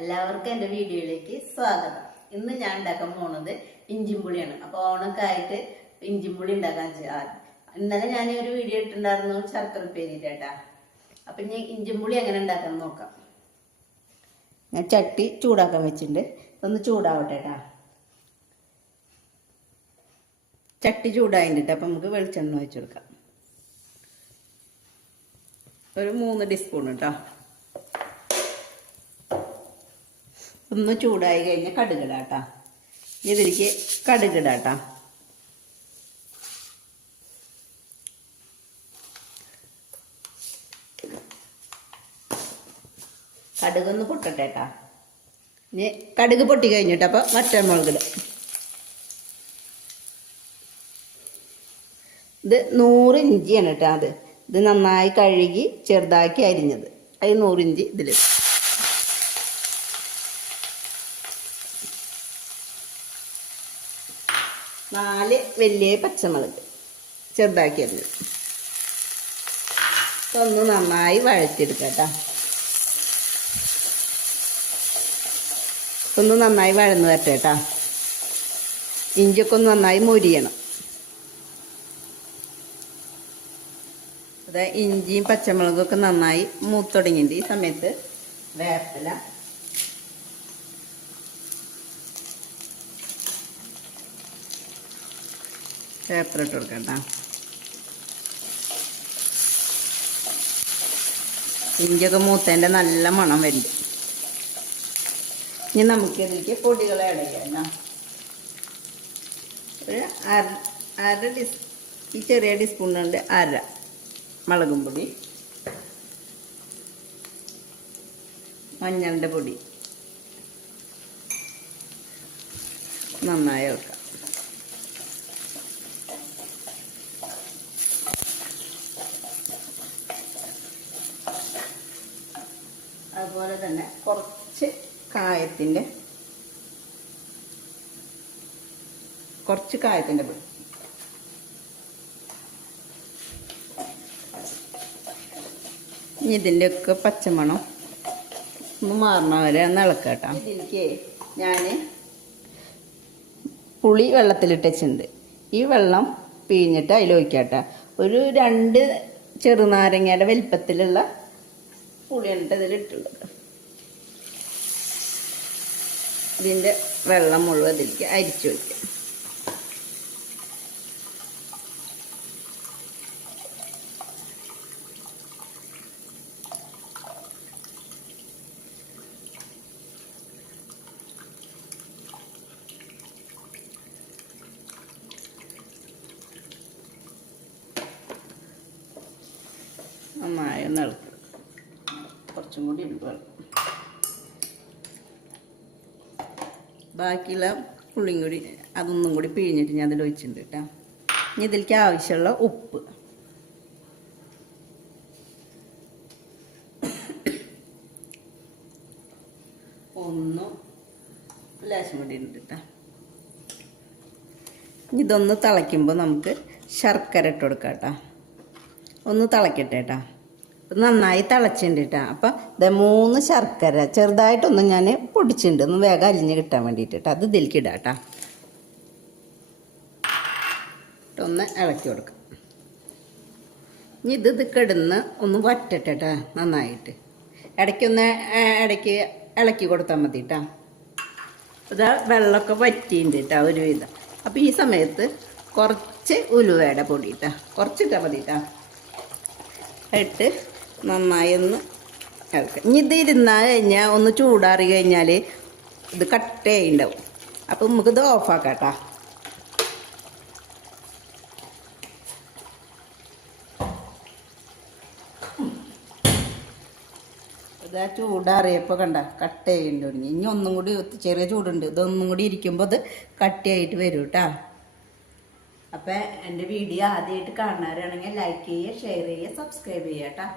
എല്ലാവർക്കും എൻ്റെ വീഡിയോയിലേക്ക് സ്വാഗതം. ഇന്ന് ഞാൻ ഉണ്ടാക്കാൻ പോണത് ഇഞ്ചിമ്പുളിയാണ്. അപ്പോൾ ഓണൊക്കെ ആയിട്ട് ഇഞ്ചിമ്പുളി ഉണ്ടാക്കാൻ ഇന്നലെ ഞാൻ ഒരു വീഡിയോ ഇട്ടുണ്ടായിരുന്നു ശർക്കര ഉപ്പേരിയിട്ടാ. അപ്പം ഇനി ഇഞ്ചിമ്പുളി എങ്ങനെ ഉണ്ടാക്കാൻ നോക്കാം. ഞാൻ ചട്ടി ചൂടാക്കാൻ വെച്ചിട്ടുണ്ട്. ഒന്ന് ചൂടാവട്ടെ കേട്ടാ. ചട്ടി ചൂടായിട്ട് അപ്പം നമുക്ക് വെളിച്ചെണ്ണ ഒഴിച്ചു കൊടുക്കാം. ഒരു 3 ടീസ്പൂൺ കേട്ടോ. ഒന്ന് ചൂടായി കഴിഞ്ഞാൽ കടുകിടാട്ടാ. ഇതിലേക്ക് കടുകിടാട്ടാ. കടുകൊന്ന് പൊട്ടട്ടേട്ടാ. ഇനി കടുക് പൊട്ടി കഴിഞ്ഞിട്ട് അപ്പം വറ്റൽമുളകിടും. ഇത് 100 ഇഞ്ചിയാണ് കേട്ടോ. ഇത് നന്നായി കഴുകി ചെറുതാക്കി അരിഞ്ഞത്. അത് 100 ഇഞ്ചി ഇതിലിടും. നാല് വലിയ പച്ചമുളക് ചെറുതാക്കി അരിഞ്ഞത്. ഒന്ന് നന്നായി വഴറ്റിയെടുക്കട്ടോ. ഒന്ന് നന്നായി വഴന്ന് വരട്ടെട്ടാ. ഇഞ്ചിയൊക്കെ ഒന്ന് നന്നായി മൊരിയണം. അത് ഇഞ്ചിയും പച്ചമുളകൊക്കെ നന്നായി മൂത്തുടങ്ങിയിട്ട് ഈ സമയത്ത് വേപ്പില, ഇട്ട് കൊടുക്കണ്ട. ഇഞ്ചിയൊക്കെ മൂത്തതിൻ്റെ നല്ല മണം വരും. ഇനി നമുക്കിതിലേക്ക് പൊടികൾ ആഡ് ചെയ്യാം. ഒരു ഈ ചെറിയ ടീസ്പൂണിൻ്റെ അര മുളകും പൊടി, മഞ്ഞളുടെ പൊടി നന്നായി ഇളക്കാം. അതുപോലെ തന്നെ കുറച്ച് കായത്തിൻ്റെ പൊടി. ഇനി ഇതിൻ്റെയൊക്കെ പച്ചമണം ഒന്ന് മാറണ വരെ ഒന്ന് ഇളക്കട്ടോ. ഇതിലേക്ക് ഞാൻ പുളി വെള്ളത്തിലിട്ട് വെച്ചിട്ടുണ്ട്. ഈ വെള്ളം പിഴിഞ്ഞിട്ട് അതിൽ ഒഴിക്കാട്ടോ. ഒരു 2 ചെറുനാരങ്ങയുടെ വലിപ്പത്തിലുള്ള പുളിയാണ് ഇതിലിട്ടുള്ളത്. ഇതിൻ്റെ വെള്ളം മുഴുവൻ ഇതിലേക്ക് അരിച്ചു വയ്ക്കാം. നന്നായി ഒന്ന് ഇളക്കും. കുറച്ചും കൂടി ഇടും. ബാക്കിയുള്ള പുളിയും കൂടി അതൊന്നും കൂടി പിഴിഞ്ഞിട്ട് ഞാൻ അതിൽ ഒഴിച്ചിട്ടുണ്ട് കേട്ടോ. ഇനി ഇതിലേക്ക് ആവശ്യമുള്ള ഉപ്പ്, ലേശം കൂടി ഉണ്ട് കേട്ടോ. ഇതൊന്ന് തിളയ്ക്കുമ്പോൾ നമുക്ക് ശർക്കര ഇട്ട് കൊടുക്കാം കേട്ടോ. ഒന്ന് തിളക്കട്ടെ കേട്ടോ. നന്നായി തിളച്ചിട്ടുണ്ട് കേട്ടോ. അപ്പം 3 ശർക്കര ചെറുതായിട്ടൊന്നും ഞാൻ പൊടിച്ചിട്ടുണ്ട്, ഒന്ന് വേഗം അലിഞ്ഞ് കിട്ടാൻ വേണ്ടിയിട്ട് കേട്ടോ. അത് ഇതിലേക്ക് ഇടാം കേട്ടോ. ഒന്ന് ഇളക്കി കൊടുക്കാം. ഇനി ഇത് കിടന്ന് ഒന്ന് വറ്റട്ടെ കേട്ടോ നന്നായിട്ട്. ഇടയ്ക്ക് ഇളക്കി കൊടുത്താൽ മതി കേട്ടോ. ഇതാ വെള്ളമൊക്കെ വറ്റിയിട്ടുണ്ട് കേട്ടോ ഒരുവിധം. അപ്പോൾ ഈ സമയത്ത് കുറച്ച് ഉലുവയുടെ പൊടി കേട്ടോ, കുറച്ചിട്ടാൽ മതി കേട്ടോ. ഇട്ട് നന്നായി ഒന്ന് ഇളക്കുക. ഇനി ഇത് ഇരുന്നാൽ കഴിഞ്ഞാൽ ഒന്ന് ചൂടാറി കഴിഞ്ഞാൽ ഇത് കട്ടയായി ഉണ്ടാവും. അപ്പം നമുക്കിത് ഓഫാക്കാം കേട്ടോ. ഇതാ ചൂടാറിയപ്പോൾ കണ്ട കട്ടയായിട്ട് തുടങ്ങി. ഇനി ഒന്നും കൂടി ചെറിയ ചൂടുണ്ട്. ഇതൊന്നും കൂടി ഇരിക്കുമ്പോൾ ഇത് കട്ടയായിട്ട് വരും കേട്ടോ. അപ്പം എൻ്റെ വീഡിയോ ആദ്യമായിട്ട് കാണുന്നവരാണെങ്കിൽ ലൈക്ക് ചെയ്യുക, ഷെയർ ചെയ്യുക, സബ്സ്ക്രൈബ് ചെയ്യുക കേട്ടോ.